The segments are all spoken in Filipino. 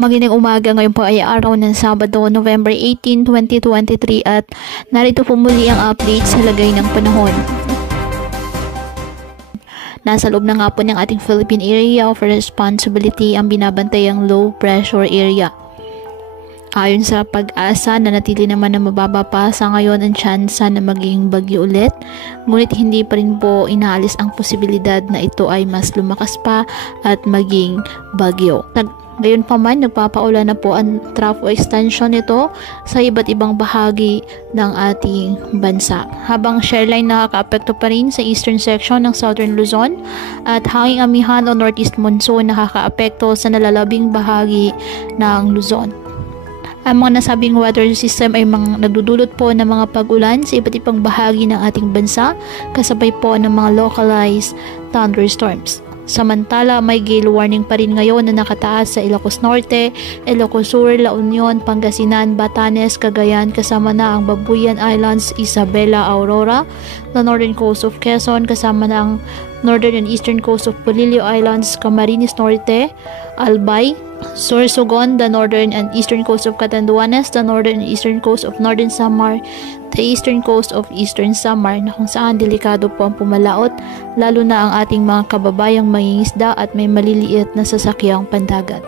Magandang umaga, ngayon po ay araw ng Sabado, November 18, 2023 at narito po muli ang update sa lagay ng panahon. Nasa loob na nga po ng ating Philippine Area of Responsibility ang binabantayang low pressure area. Ayon sa Pag-asa, nanatili naman na mababa pa sa ngayon ang tsansa na maging bagyo ulit, ngunit hindi pa rin po inaalis ang posibilidad na ito ay mas lumakas pa at maging bagyo. Ngayon pa man, nagpapaulan na po ang trough extension nito sa iba't ibang bahagi ng ating bansa. Habang shoreline nakakaapekto pa rin sa eastern section ng southern Luzon at hanging amihan o northeast monsoon nakakaapekto sa nalalabing bahagi ng Luzon. Ang mga nasabing weather system ay nagdudulot po ng mga pag-ulan sa iba't ibang bahagi ng ating bansa, kasabay po ng mga localized thunderstorms. Samantala, may gale warning pa rin ngayon na nakataas sa Ilocos Norte, Ilocos Sur, La Union, Pangasinan, Batanes, Cagayan, kasama na ang Babuyan Islands, Isabela, Aurora, the northern coast of Quezon, kasama na ang northern and eastern coast of Polillo Islands, Camarines Norte, Albay, Sorsogon, the northern and eastern coast of Catanduanes, the northern and eastern coast of Northern Samar, the eastern coast of Eastern Samar, na kung saan delikado po ang pumalaot, lalo na ang ating mga kababayang mangingisda at may maliliit na sasakyang pandagat.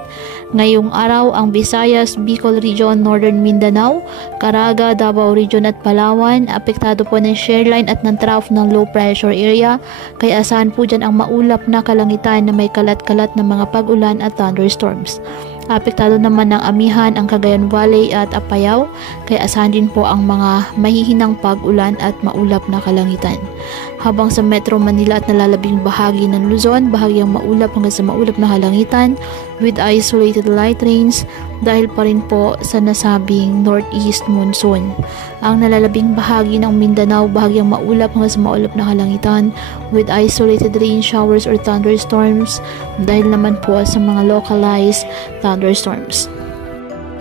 Ngayong araw, ang Visayas, Bicol Region, Northern Mindanao, Caraga, Davao Region at Palawan, apektado po ng shoreline at ng trough ng low pressure area, kaya asahan po dyan ang maulap na kalangitan na may kalat-kalat na mga pag-ulan at thunderstorms. Apektado naman ng amihan ang Cagayan Valley at Apayao, kaya asahan din po ang mga mahihinang pag-ulan at maulap na kalangitan. Habang sa Metro Manila at nalalabing bahagi ng Luzon, bahagyang maulap hanggang sa maulap na kalangitan with isolated light rains dahil pa rin po sa nasabing northeast monsoon. Ang nalalabing bahagi ng Mindanao, bahagyang maulap hanggang sa maulap na kalangitan with isolated rain showers or thunderstorms dahil naman po sa mga localized thunderstorms.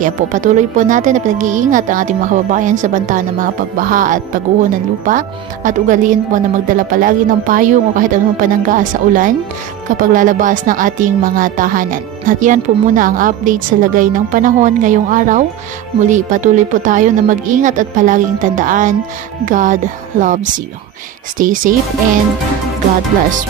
Kaya po patuloy po natin na pinag-iingat ang ating mga kababayan sa banta ng mga pagbaha at pagguho ng lupa at ugaliin po na magdala palagi ng payong o kahit anong panangga sa ulan kapag lalabas ng ating mga tahanan. At yan po muna ang update sa lagay ng panahon ngayong araw. Muli patuloy po tayo na mag-ingat at palaging tandaan, God loves you. Stay safe and God bless.